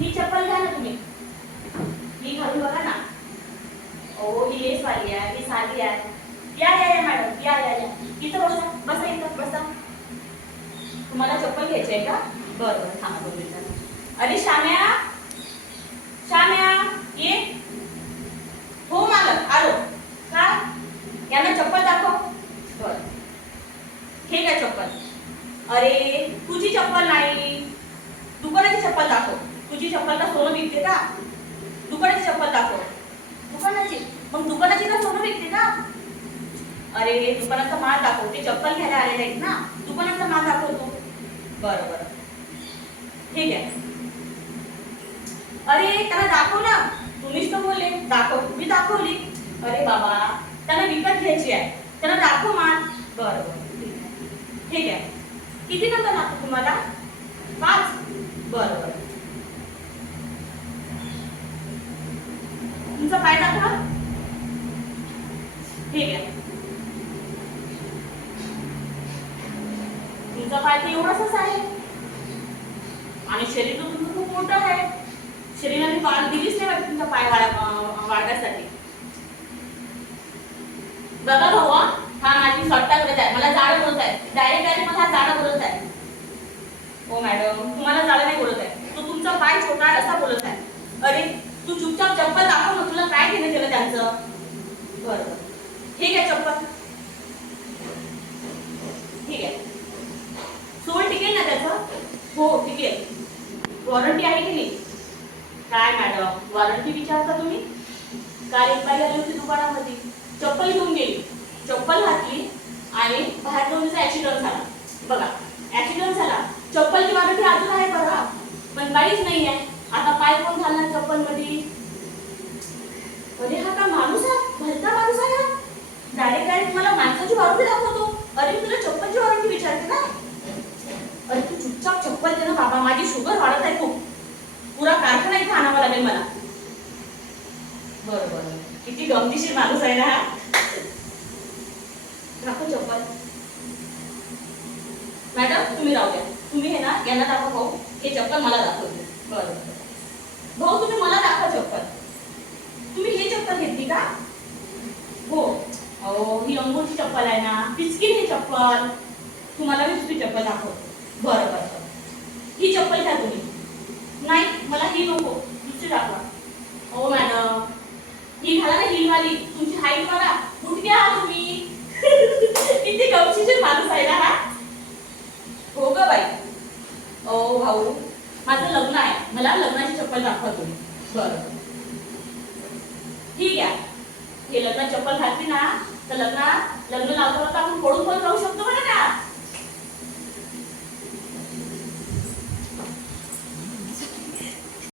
ही चप्पल घ्या ना तुम्ही, ही घालून बघा ना. ओ ही लेस वाली आहे, ही साधी आहे. या या या मॅडम, या या या, इथं बसा, बसा इथं बसा. तुम्हाला चप्पल घ्यायची आहे का? बरं बरं, थांबा 2 मिनिटं. अरे श्याम्या, श्याम्या ये. हो मालक आलो. काय? यांना चप्पल दाखव. बरं, हे काय चप्पल? अरे तुझी चप्पल नाही, दुकानाची चप्पल दाखव. तुझी चप्पल का सोनं विकते का? दुकानाची चप्पल दाखव. दुकानाची? मग दुकानाची का सोनं विकते का? अरे दुकानाचा माल दाखव. ते चप्पल घ्यायला आलेले आहेत ना, दुकानाचा माल दाखवतो. बरं बरं, ठीक आहे. अरे त्याला दाखव ना, तुम्हीच तर बोलले दाखव, मी दाखवली. अरे बाबा त्यांना विकत घ्यायची आहे, त्यांना दाखव माल. बरं बरं, ठीक आहे. किती नंबर लागतो तुम्हाला? 5. बरं बरं, तुमचा पाय दाखवा. ठीक आहे, तुमचा पाय तर एवढाच आहे आणि शरीर तर तुमचं खूप मोठं आहे. शरीराने वाढ दिलीच नाही तुमचा पाय वाढण्यासाठी. बघा भाऊ, हा माझी सट्टा करत आहे, मला जाडं बोलत आहे. डायरेक्ट मला जाडं बोलत आहे. हो मॅडम, तुम्हाला जाडं नाही बोलत आहे, तो तुमचा पाय छोटा आहे असा बोलत आहे. अरे तू चुपचाप चप्पल दाखव ना, तुला काय घेणं केलं त्यांचं? बरं, ठीक आहे चप्पल, ठीक आहे. सोड टिकेल ना त्याचं? हो टिकेल. वॉरंटी आहे की नाही? काय मॅडम वॉरंटी विचारता तुम्ही? काल एक बाई आली होती दुकानामध्ये, चप्पल घेऊन गेली, चप्पल घातली आणि बाहेर जाऊन तिचा ऍक्सिडेंट झाला. बघा ऍक्सिडेंट झाला, चप्पलची वॉरंटी अजून आहे बघा, पण काहीच नाही आहे. आता पाय कोण घालणार चप्पल मध्ये? अरे हा का माणूस आहे, भलता माणूस आहे हा. डायरेक्ट मला माणसाची वॉरंटी दाखवतो. अरे मी तुला चप्पलची वॉरंटी विचारते ना. अरे तू चुपचाप चप्पल दे ना बाबा, माझी शुगर वाढत आहे खूप, पुरा कारखाना इथे आणावा लागेल मला. बरं बरं, किती गमतीशीर माणूस आहे ना हा. दाखव चप्पल. मॅडम तुम्ही राहू द्या, तुम्ही हे ना यांना दाखव भाऊ, हे चप्पल मला दाखवते. बरं भाऊ तुम्ही मला दाखवा चप्पल. तुम्ही हे चप्पल घेतली का? हो. अहो ही अंगूरची चप्पल आहे ना, पिचकी ही चप्पल. तुम्हाला मी दुसरी चप्पल दाखवते. बरं बरं, ही चप्पल घ्या तुम्ही. नाही मला ही नको, दुसरी दाखवा. हो मॅडम ही घाला ना, हिलवाली, तुमची हाईट बघा, मुठके आहात तुम्ही. किती गमतीशीर माणूस आहे ना हा. हो ग बाई. ओ भाऊ माझं लग्न आहे, मला लग्नाची चप्पल दाखवा तुम्ही. बरं ठीक आहे. हे लग्नाची चप्पल घातली ना तर लग्न लावता लावता आपण पडून पण जाऊ